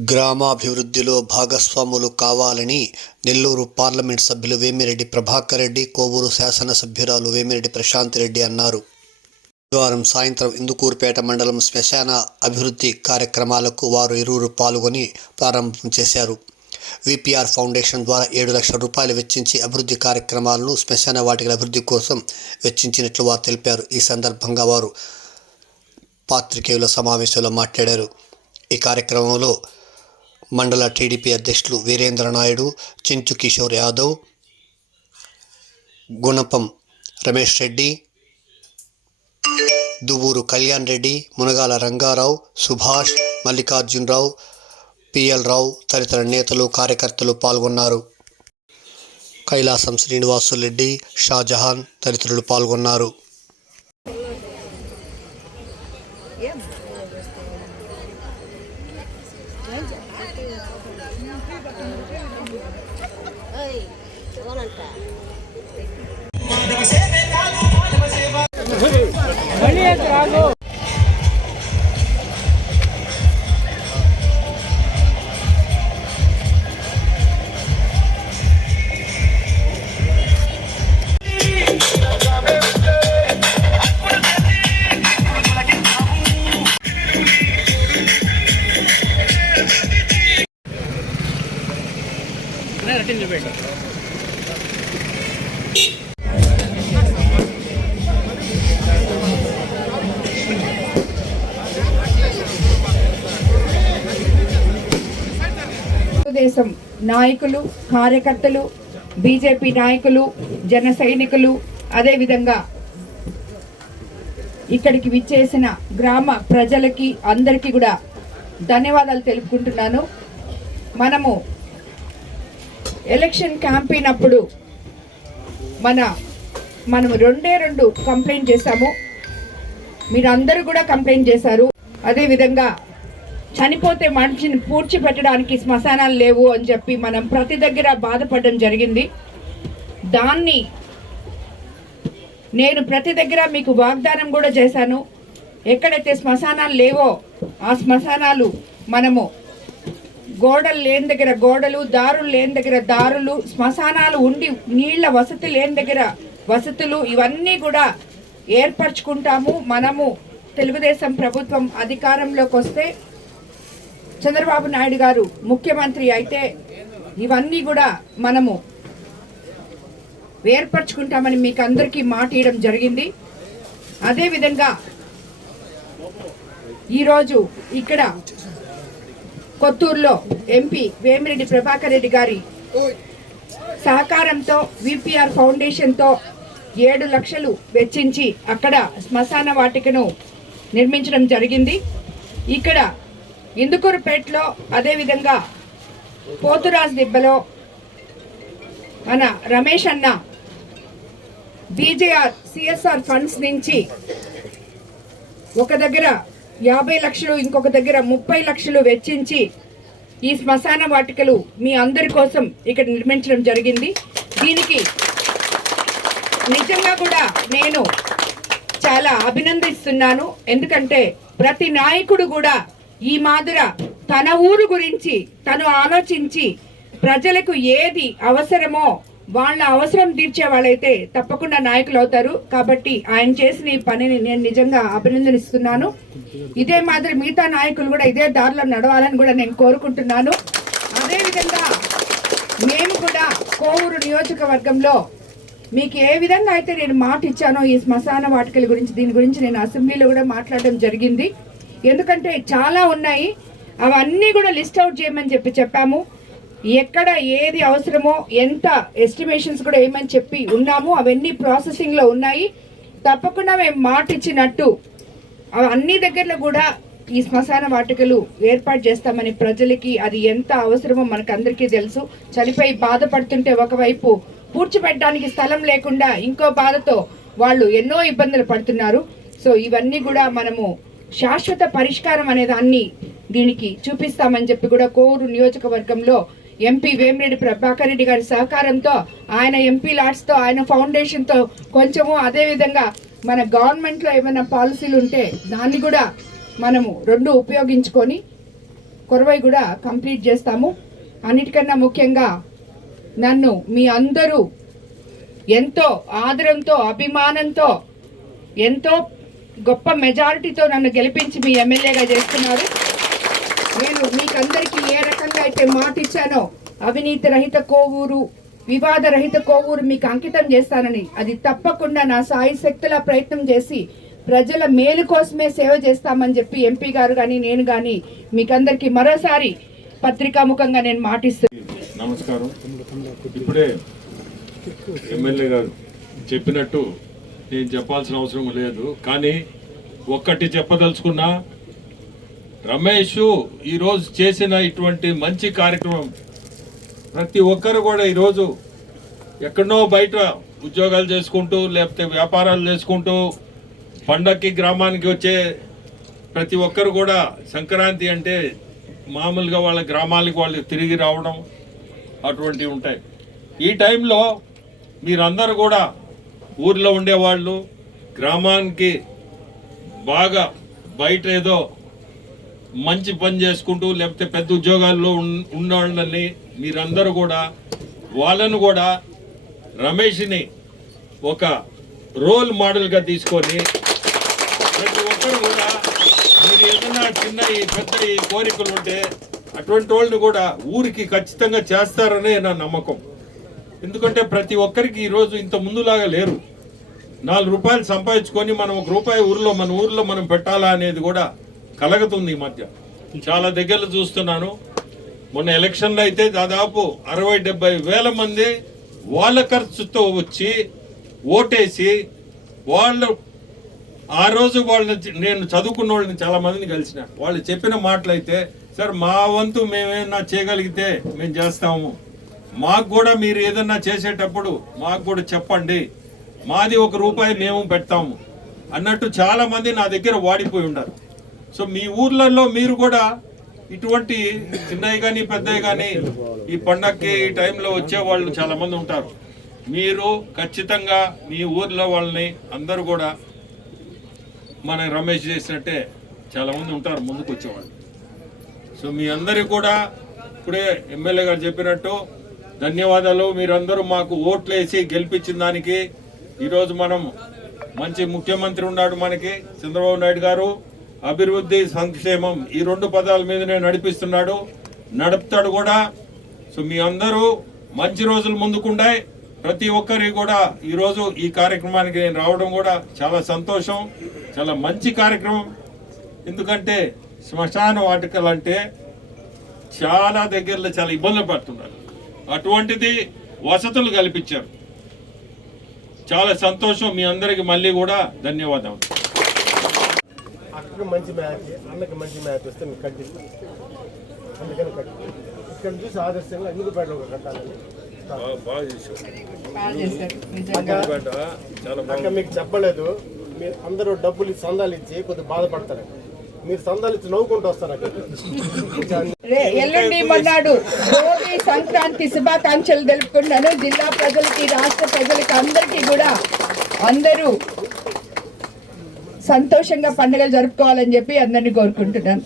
గ్రామాభివృద్ధిలో భాగస్వాములు కావాలని నెల్లూరు పార్లమెంట్ సభ్యులు వేమిరెడ్డి ప్రభాకర్ రెడ్డి కోవూరు శాసనసభ్యురాలు వేమిరెడ్డి ప్రశాంత్ రెడ్డి అన్నారు. బుధవారం సాయంత్రం ఇందుకూరుపేట మండలం శ్మశాన అభివృద్ధి కార్యక్రమాలకు వారు ఇరువురు పాల్గొని ప్రారంభం చేశారు. విపిఆర్ ఫౌండేషన్ ద్వారా ఏడు లక్షల రూపాయలు వెచ్చించి అభివృద్ధి కార్యక్రమాలను శ్మశాన వాటికల అభివృద్ధి కోసం వెచ్చించినట్లు వారు తెలిపారు. ఈ సందర్భంగా వారు పాత్రికేయుల సమావేశంలో మాట్లాడారు. ఈ కార్యక్రమంలో మండల టీడీపీ అధ్యక్షులు వీరేంద్ర నాయుడు చించు కిషోర్ యాదవ్ గుణపం రమేష్ రెడ్డి దువ్వూరు కళ్యాణ్ రెడ్డి మునగాల రంగారావు సుభాష్ మల్లికార్జునరావు పిఎల్ రావు తదితర నేతలు కార్యకర్తలు పాల్గొన్నారు. కైలాసం శ్రీనివాసులరెడ్డి షాజహాన్ తదితరులు పాల్గొన్నారు. राघव తెలుగుదేశం నాయకులు కార్యకర్తలు బీజేపీ నాయకులు జన సైనికులు అదేవిధంగా ఇక్కడికి విచ్చేసిన గ్రామ ప్రజలకి అందరికీ కూడా ధన్యవాదాలు తెలుపుకుంటున్నాను. మనము ఎలక్షన్ క్యాంపెయిన్ అప్పుడు మన మనము రెండే రెండు కంప్లైంట్ చేశాము. మీరు అందరూ కూడా కంప్లైంట్ చేశారు. అదేవిధంగా చనిపోతే మనిషిని పూడ్చిపెట్టడానికి శ్మశానాలు లేవు అని చెప్పి మనం ప్రతి దగ్గర బాధపడడం జరిగింది. దాన్ని నేను ప్రతి దగ్గర మీకు వాగ్దానం కూడా చేశాను. ఎక్కడైతే శ్మశానాలు లేవో ఆ శ్మశానాలు మనము గోడలు లేని దగ్గర గోడలు దారులు లేని దగ్గర దారులు శ్మశానాలు ఉండి నీళ్ళ వసతి లేని దగ్గర వసతులు ఇవన్నీ కూడా ఏర్పరచుకుంటాము. మనము తెలుగుదేశం ప్రభుత్వం అధికారంలోకి వస్తే చంద్రబాబు నాయుడు గారు ముఖ్యమంత్రి అయితే ఇవన్నీ కూడా మనము ఏర్పరచుకుంటామని మీకు అందరికీ మాట ఇవ్వడం జరిగింది. అదేవిధంగా ఈరోజు ఇక్కడ కొత్తూరులో ఎంపీ వేమిరెడ్డి ప్రభాకర్ రెడ్డి గారి సహకారంతో విపిఆర్ ఫౌండేషన్తో ఏడు లక్షలు వెచ్చించి అక్కడ శ్మశాన వాటికను నిర్మించడం జరిగింది. ఇక్కడ ఇందుకూరుపేటలో అదేవిధంగా పోతురాజ్ దిబ్బలో మన రమేష్ అన్న బీజేఆర్ సిఎస్ఆర్ ఫండ్స్ నుంచి ఒక దగ్గర యాభై లక్షలు ఇంకొక దగ్గర ముప్పై లక్షలు వెచ్చించి ఈ శ్మశాన వాటికలు మీ అందరి కోసం ఇక్కడ నిర్మించడం జరిగింది. దీనికి నిజంగా కూడా నేను చాలా అభినందిస్తున్నాను. ఎందుకంటే ప్రతి నాయకుడు కూడా ఈ మాదిర తన ఊరు గురించి తను ఆలోచించి ప్రజలకు ఏది అవసరమో వాళ్ళ అవసరం తీర్చే వాళ్ళైతే తప్పకుండా నాయకులు అవుతారు. కాబట్టి ఆయన చేసిన ఈ పనిని నేను నిజంగా అభినందనిస్తున్నాను. ఇదే మాదిరి మిగతా నాయకులు కూడా ఇదే దారిలో నడవాలని కూడా నేను కోరుకుంటున్నాను. అదేవిధంగా మేము కూడా కోవూరు నియోజకవర్గంలో మీకు ఏ విధంగా అయితే నేను మాట ఇచ్చానో ఈ శ్మశాన వాటికల గురించి దీని గురించి నేను అసెంబ్లీలో కూడా మాట్లాడడం జరిగింది. ఎందుకంటే చాలా ఉన్నాయి. అవన్నీ కూడా లిస్ట్ అవుట్ చేయమని చెప్పి చెప్పాము. ఎక్కడ ఏది అవసరమో ఎంత ఎస్టిమేషన్స్ కూడా ఏమని చెప్పి ఉన్నాము. అవన్నీ ప్రాసెసింగ్లో ఉన్నాయి. తప్పకుండా మేము మాట ఇచ్చినట్టు అవి అన్ని దగ్గరలో కూడా ఈ శ్మశాన వాటికలు ఏర్పాటు చేస్తామని ప్రజలకి అది ఎంత అవసరమో మనకందరికీ తెలుసు. చనిపోయి బాధపడుతుంటే ఒకవైపు పూడ్చిపెట్టడానికి స్థలం లేకుండా ఇంకో బాధతో వాళ్ళు ఎన్నో ఇబ్బందులు పడుతున్నారు. సో ఇవన్నీ కూడా మనము శాశ్వత పరిష్కారం అనే దాన్ని దీనికి చూపిస్తామని చెప్పి కూడా కోరు నియోజకవర్గంలో ఎంపీ వేమిరెడ్డి ప్రభాకర్ రెడ్డి గారి సహకారంతో ఆయన ఎంపీ లాట్స్తో ఆయన ఫౌండేషన్తో కొంచెము అదేవిధంగా మన గవర్నమెంట్లో ఏమైనా పాలసీలు ఉంటే దాన్ని కూడా మనము రెండు ఉపయోగించుకొని కొరవై కూడా కంప్లీట్ చేస్తాము. అన్నిటికన్నా ముఖ్యంగా నన్ను మీ అందరూ ఎంతో ఆదరంతో అభిమానంతో ఎంతో గొప్ప మెజారిటీతో నన్ను గెలిపించి మీ ఎమ్మెల్యేగా చేస్తున్నారు. నేను మీకందరికీ ఏ రకంగా అయితే మాట ఇచ్చానో అవినీతి రహిత కోవూరు వివాద రహిత కోవూరు మీకు అంకితం చేస్తానని అది తప్పకుండా నా సాయి శక్తుల ప్రయత్నం చేసి ప్రజల మేలు కోసమే సేవ చేస్తామని చెప్పి ఎంపీ గారు కానీ నేను కానీ మీకందరికీ మరోసారి పత్రికాముఖంగా నేను మాటిస్తాను నమస్కారం. ఇప్పుడే ఎమ్మెల్యే గారు చెప్పినట్టు నేను చెప్పాల్సిన అవసరం లేదు. కానీ ఒక్కటి చెప్పదలుచుకున్నా రమేష్ ఈరోజు చేసిన ఇటువంటి మంచి కార్యక్రమం ప్రతి ఒక్కరు కూడా ఈరోజు ఎక్కడో బయట ఉద్యోగాలు చేసుకుంటూ లేకపోతే వ్యాపారాలు చేసుకుంటూ పండక్కి గ్రామానికి వచ్చే ప్రతి ఒక్కరు కూడా సంక్రాంతి అంటే మామూలుగా వాళ్ళ గ్రామాలకు వాళ్ళు తిరిగి రావడం అటువంటివి ఉంటాయి. ఈ టైంలో మీరందరూ కూడా ఊర్లో ఉండేవాళ్ళు గ్రామానికి బాగా బయట ఏదో మంచి పని చేసుకుంటూ లేకపోతే పెద్ద ఉద్యోగాల్లో ఉన్- ఉన్నవాళ్ళని మీరందరూ కూడా వాళ్ళను కూడా రమేష్ని ఒక రోల్ మోడల్గా తీసుకొని ప్రతి ఒక్కరు కూడా మీరు ఏదన్నా చిన్న ఈ పెద్ద ఈ కోరికలు ఉంటే అటువంటి వాళ్ళని కూడా ఊరికి ఖచ్చితంగా చేస్తారనే నా నమ్మకం. ఎందుకంటే ప్రతి ఒక్కరికి ఈరోజు ఇంత ముందులాగా లేరు. నాలుగు రూపాయలు సంపాదించుకొని మనం ఒక రూపాయి ఊర్లో మన ఊర్లో మనం పెట్టాలా అనేది కూడా కలగతుంది ఈ మధ్య. చాలా దగ్గరలో చూస్తున్నాను. మొన్న ఎలక్షన్లో అయితే దాదాపు అరవై డెబ్బై వేల మంది వాళ్ళ ఖర్చుతో వచ్చి ఓటేసి వాళ్ళు ఆ రోజు వాళ్ళని నేను చదువుకున్న వాళ్ళని చాలా మందిని కలిసిన. వాళ్ళు చెప్పిన మాటలు అయితే సార్ మా వంతు మేమేమన్నా చేయగలిగితే మేము చేస్తాము. మాకు కూడా మీరు ఏదన్నా చేసేటప్పుడు మాకు కూడా చెప్పండి. మాది ఒక రూపాయి మేము పెడతాము. అన్నట్టు చాలా మంది నా దగ్గర వాడిపోయి ఉన్నారు. సో మీ ఊర్లలో మీరు కూడా ఇటువంటి చిన్నవి కానీ పెద్దవి కానీ ఈ పండగకి ఈ టైంలో వచ్చే వాళ్ళు చాలా మంది ఉంటారు. మీరు ఖచ్చితంగా మీ ఊర్లో వాళ్ళని అందరూ కూడా మన రమేష్ చేసినట్టే చాలా మంది ఉంటారు ముందుకు వచ్చేవాళ్ళు సో మీ అందరికి కూడా ఇప్పుడే ఎమ్మెల్యే గారు చెప్పినట్టు ధన్యవాదాలు. మీరందరూ మాకు ఓట్లు వేసి గెలిపించిన దానికి ఈరోజు మనం మంచి ముఖ్యమంత్రి ఉన్నాడు మనకి చంద్రబాబు నాయుడు గారు. అభివృద్ధి సంక్షేమం ఈ రెండు పదాల మీదనే నడిపిస్తున్నాడు. నడుపుతాడు కూడా. సో మీ అందరూ మంచి రోజులు ముందుకుండాయి ప్రతి ఒక్కరి కూడా ఈరోజు ఈ కార్యక్రమానికి నేను రావడం కూడా చాలా సంతోషం. చాలా మంచి కార్యక్రమం. ఎందుకంటే శ్మశాన వాటికలు అంటే చాలా దగ్గరలో చాలా ఇబ్బందులు పడుతున్నారు. అటువంటిది వసతులు కల్పించారు. చాలా సంతోషం మీ అందరికి మళ్ళీ కూడా ధన్యవాదాలు. అక్కడికి మంచి మ్యాచ్ అన్నకి మంచి మ్యాచ్ వస్తే మీకు కట్టిస్తాం అందుకని కట్టి. ఇక్కడ చూసి ఆదర్శంగా ఎందుకుపేట ఒక కట్టాలని అక్క మీకు చెప్పలేదు. మీరు అందరూ డబ్బులు సందాలు ఇచ్చి కొద్దిగా బాధపడతారు. మీరు సందాలు ఇచ్చి నవ్వుకుంటూ వస్తారు? ఎల్లుండి మొన్నాడు. భోగి సంక్రాంతి శుభాకాంక్షలు తెలుపుకున్నాను జిల్లా ప్రజలకి రాష్ట్ర ప్రజలకి అందరికీ కూడా అందరూ సంతోషంగా పండుగలు జరుపుకోవాలని చెప్పి అందరినీ కోరుకుంటున్నాను.